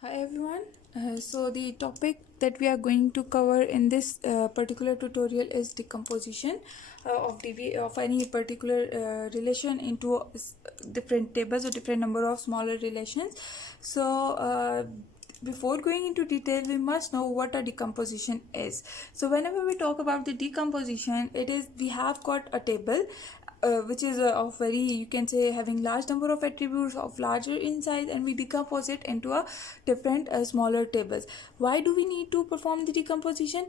Hi everyone. So the topic that we are going to cover in this particular tutorial is decomposition of any particular relation into different tables or different number of smaller relations. So before going into detail, we must know what a decomposition is. So whenever we talk about the decomposition, it is we have got a table which is of very, you can say, having large number of attributes of larger in size, and we decompose it into a different smaller tables. Why do we need to perform the decomposition?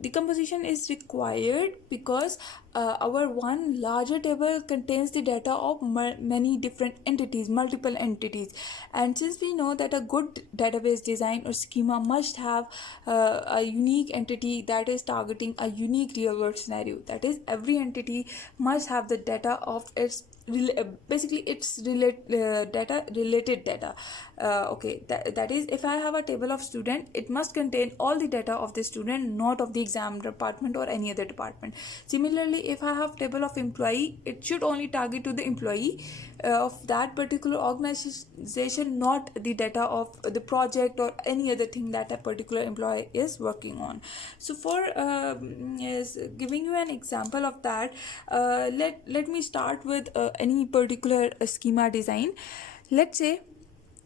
Decomposition is required because our one larger table contains the data of many different entities, multiple entities, and since we know that a good database design or schema must have a unique entity that is targeting a unique real world scenario, that is every entity must have the data of its basically its data related data. That is, if I have a table of student, it must contain all the data of the student, not of the exam department or any other department. Similarly, if I have table of employee, it should only target to the employee of that particular organization, not the data of the project or any other thing that a particular employee is working on. So for giving you an example of that, let me start with any particular schema design. Let's say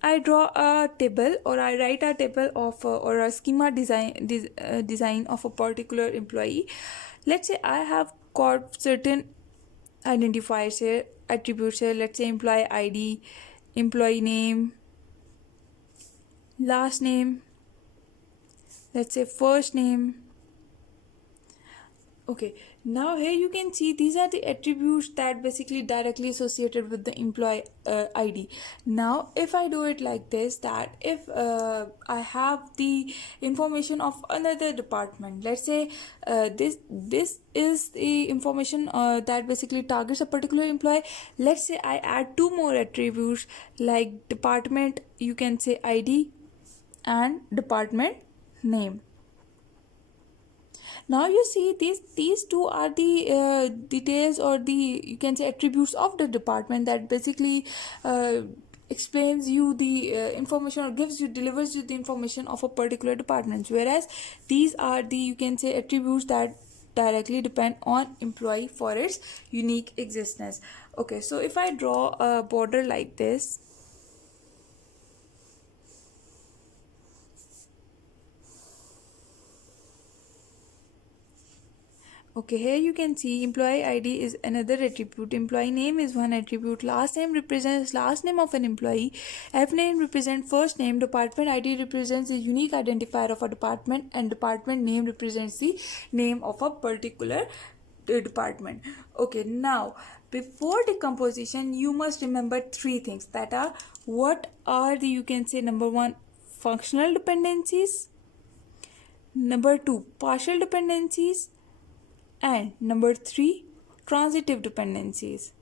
I draw a table, or I write a table of or a schema design of a particular employee. Let's say I have got certain identifiers here, attributes here. Let's say employee ID, employee name, last name, let's say first name. Okay, now here you can see these are the attributes that basically directly associated with the employee ID. Now if I do it like this, that if I have the information of another department, let's say this is the information that basically targets a particular employee. Let's say I add two more attributes like department, you can say ID, and department name. Now you see these two are the details, or the, you can say, attributes of the department that basically explains you the information, or delivers you the information of a particular department, whereas these are the, you can say, attributes that directly depend on employee for its unique existence. Okay, so if I draw a border like this, okay, here you can see employee ID is another attribute, employee name is one attribute, last name represents last name of an employee, F name represents first name, department ID represents the unique identifier of a department, and department name represents the name of a particular department. Okay, now before decomposition, you must remember three things, that are, what are the, you can say, number one, functional dependencies, number two, partial dependencies, and number three, transitive dependencies.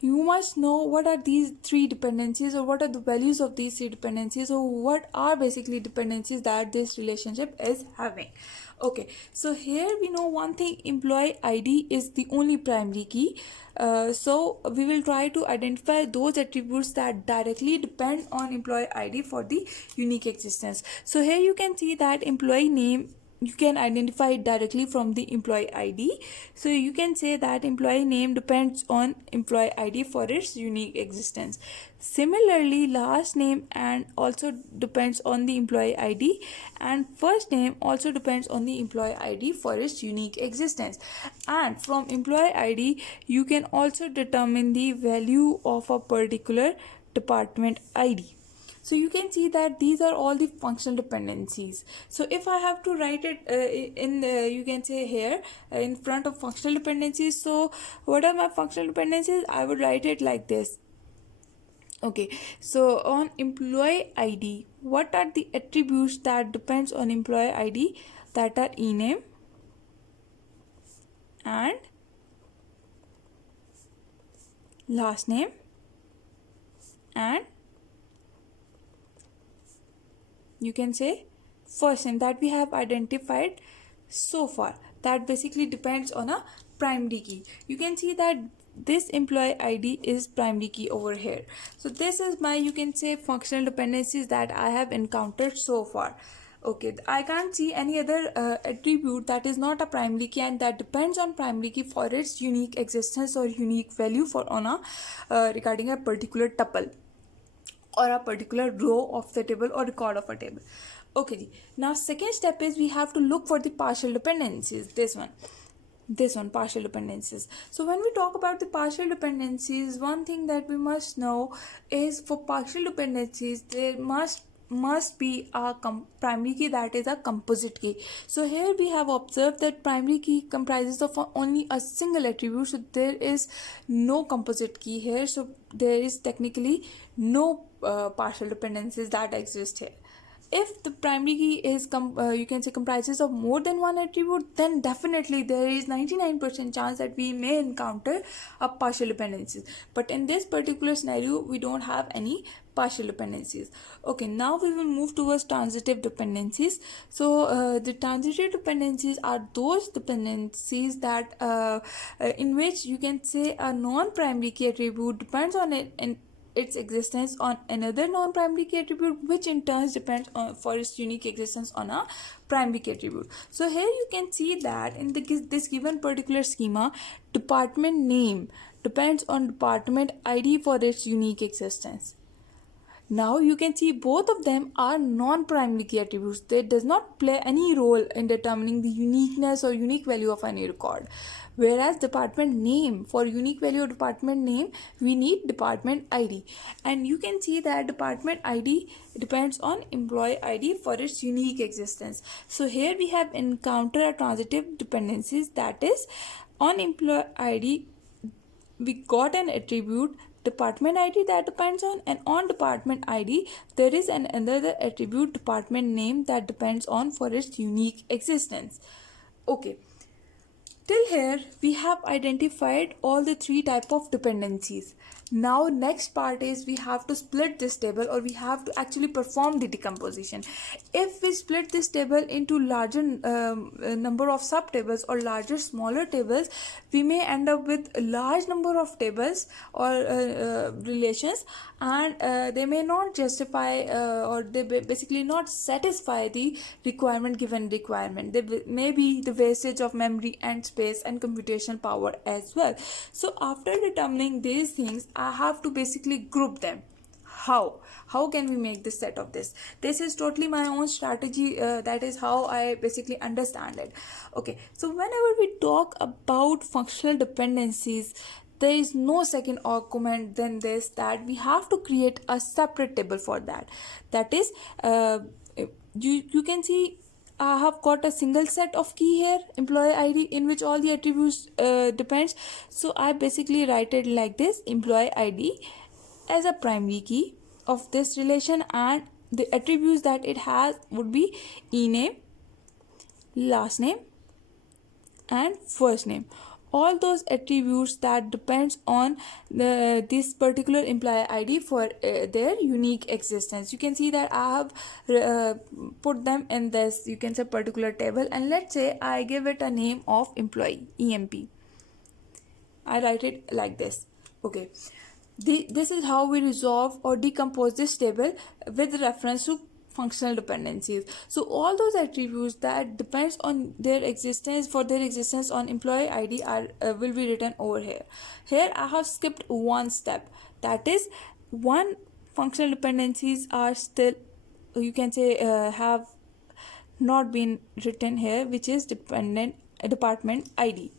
You must know what are these three dependencies, or what are the values of these three dependencies, or what are basically dependencies that this relationship is having. Okay, so here we know one thing, employee ID is the only primary key. So we will try to identify those attributes that directly depend on employee ID for the unique existence. So here you can see that employee name, you can identify it directly from the employee ID. So you can say that employee name depends on employee ID for its unique existence. Similarly, last name and also depends on the employee ID, and first name also depends on the employee ID for its unique existence. And from employee ID, you can also determine the value of a particular department ID. So you can see that these are all the functional dependencies. So if I have to write it in the, you can say, here in front of functional dependencies, so what are my functional dependencies? I would write it like this. Okay, so on employee ID, what are the attributes that depends on employee ID? That are ename and last name and, you can say, first name, that we have identified so far. That basically depends on a primary key. You can see that this employee ID is primary key over here. So this is my, you can say, functional dependencies that I have encountered so far. Okay, I can't see any other attribute that is not a primary key and that depends on primary key for its unique existence or unique value for on a regarding a particular tuple or a particular row of the table or record of a table. Okay, now second step is we have to look for the partial dependencies. This one, partial dependencies. So when we talk about the partial dependencies, one thing that we must know is for partial dependencies there must be a primary key that is a composite key. So here we have observed that primary key comprises of only a single attribute, so there is no composite key here, so there is technically no partial dependencies that exist here. If the primary key is you can say comprises of more than one attribute, then definitely there is 99% chance that we may encounter a partial dependencies. But in this particular scenario we don't have any partial dependencies. Okay, now we will move towards transitive dependencies. So the transitive dependencies are those dependencies that in which you can say a non-primary key attribute depends on it and its existence on another non-primary key attribute, which in turn depends on for its unique existence on a primary key attribute. So here you can see that in this given particular schema, department name depends on department ID for its unique existence. Now you can see both of them are non-primary key attributes. They does not play any role in determining the uniqueness or unique value of any record. Whereas department name, for unique value of department name, we need department ID. And you can see that department ID depends on employee ID for its unique existence. So here we have encountered a transitive dependencies, that is on employee ID we got an attribute department ID that depends on, and on department ID there is another attribute department name that depends on for its unique existence. Okay, till here we have identified all the three type of dependencies. Now next part is we have to split this table, or we have to actually perform the decomposition. If we split this table into larger number of subtables or larger smaller tables, we may end up with a large number of tables or relations, and they may not justify or they basically not satisfy the given requirement. They may be the wastage of memory and space and computational power as well. So after determining these things, I have to basically group them. How can we make this set of this is totally my own strategy. That is how I basically understand it. Okay, so whenever we talk about functional dependencies, there is no second argument than this, that we have to create a separate table for that. That is you can see I have got a single set of key here, employee ID, in which all the attributes depends. So I basically write it like this: employee ID as a primary key of this relation, and the attributes that it has would be e-name, last name, and first name. All those attributes that depends on this particular employee ID for their unique existence. You can see that I have put them in this, you can say, particular table, and let's say I give it a name of employee, EMP. I write it like this. Okay, this is how we resolve or decompose this table with reference to functional dependencies. So all those attributes that depends on their existence on employee ID are will be written over here. Here I have skipped one step, that is one functional dependencies are still, you can say, have not been written here, which is department ID.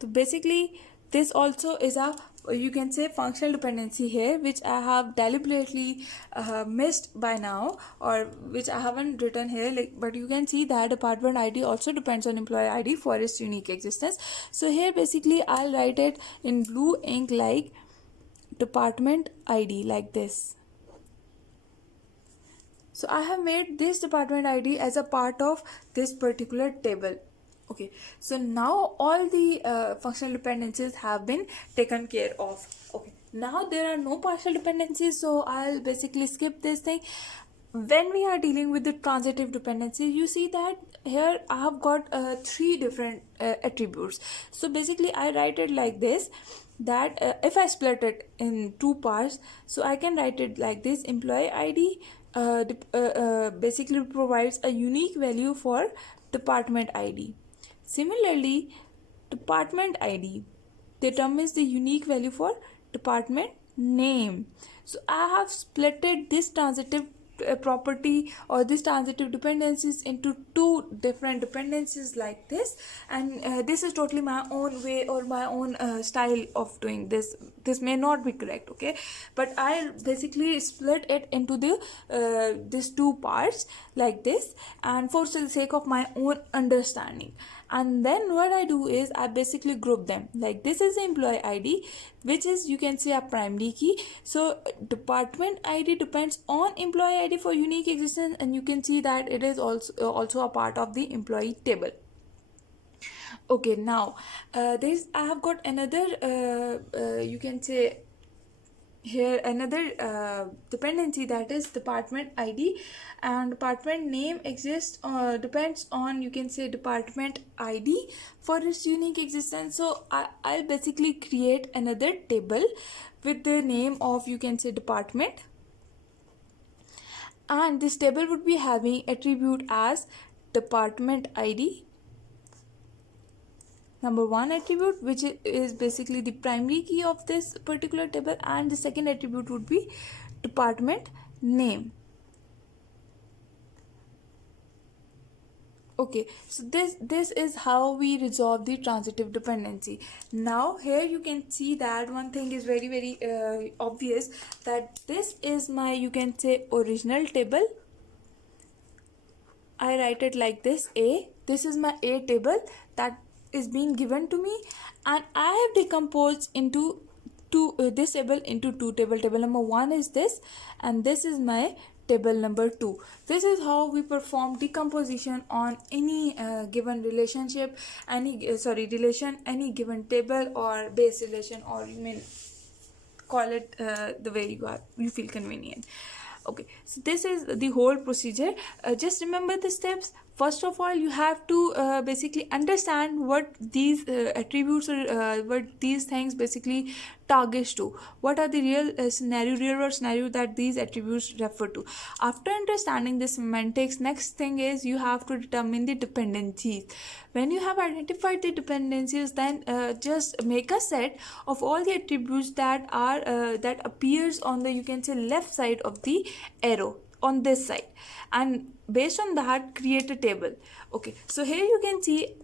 So basically this also is a, you can say, functional dependency here, which I have deliberately missed by now, or which I haven't written here, but you can see that department ID also depends on employee ID for its unique existence. So here basically I'll write it in blue ink like department ID, like this. So I have made this department ID as a part of this particular table. Okay, so now all the functional dependencies have been taken care of. Okay, now there are no partial dependencies, so I'll basically skip this thing. When we are dealing with the transitive dependencies, you see that here I have got three different attributes. So basically I write it like this, that if I split it in two parts, so I can write it like this: employee ID basically provides a unique value for department ID. Similarly, department ID determines the unique value for department name. So I have splitted this transitive property or this transitive dependencies into two different dependencies like this, and this is totally my own way or my own style of doing this. This may not be correct, okay, but I basically split it into the these two parts like this, and for the sake of my own understanding. And then what I do is I basically group them. Like this is the employee ID, which is, you can say, a primary key. So department ID depends on employee ID for unique existence, and you can see that it is also a part of the employee table. Okay, now this I have got another you can say here another dependency, that is department ID, and department name exists depends on, you can say, department ID for its unique existence. So I'll basically create another table with the name of, you can say, department, and this table would be having attribute as department ID number one attribute, which is basically the primary key of this particular table, and the second attribute would be department name. Okay, so this is how we resolve the transitive dependency. Now here you can see that one thing is very obvious, that this is my, you can say, original table. I write it like this: A. This is my A table that is being given to me, and I have decomposed into this table into two table. Table number one is this, and this is my table number two. This is how we perform decomposition on any given relationship, any any given table or base relation, or you may call it the way you feel convenient. Okay, so this is the whole procedure. Just remember the steps. First of all, you have to basically understand what these attributes or what these things basically targets to. What are the real world scenario that these attributes refer to. After understanding the semantics, next thing is you have to determine the dependencies. When you have identified the dependencies, then just make a set of all the attributes that are that appears on the, you can say, left side of the arrow on this side, and based on that create a table. Okay, so here you can see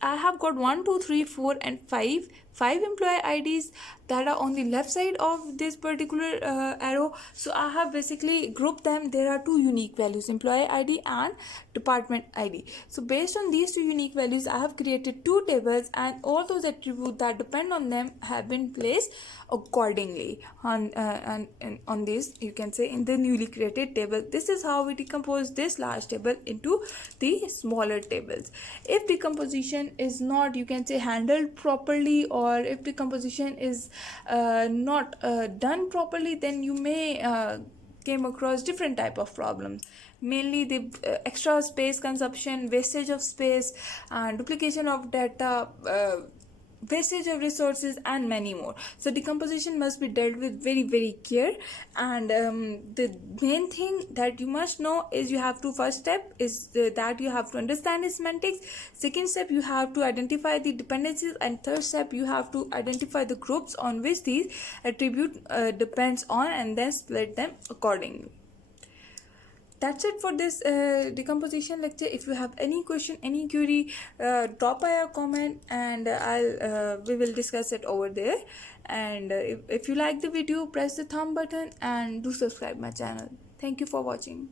I have got 1 2 3 4 and 5 employee IDs that are on the left side of this particular arrow. So I have basically grouped them. There are two unique values, employee ID and department ID. So based on these two unique values, I have created two tables, and all those attributes that depend on them have been placed accordingly on this, you can say, in the newly created table. This is how we decompose this large table into the smaller tables. If decomposition is not, you can say, handled properly, or if decomposition is not done properly, then you may came across different type of problems, mainly the extra space consumption, wastage of space, and duplication of data, wastage of resources, and many more. So decomposition must be dealt with very care, and the main thing that you must know is you have to, first step is that you have to understand the semantics, second step you have to identify the dependencies, and third step you have to identify the groups on which these attribute depends on, and then split them accordingly. That's it for this decomposition lecture. If you have any question, any query, drop by a comment, and we will discuss it over there. And if you like the video, press the thumb button and do subscribe my channel. Thank you for watching.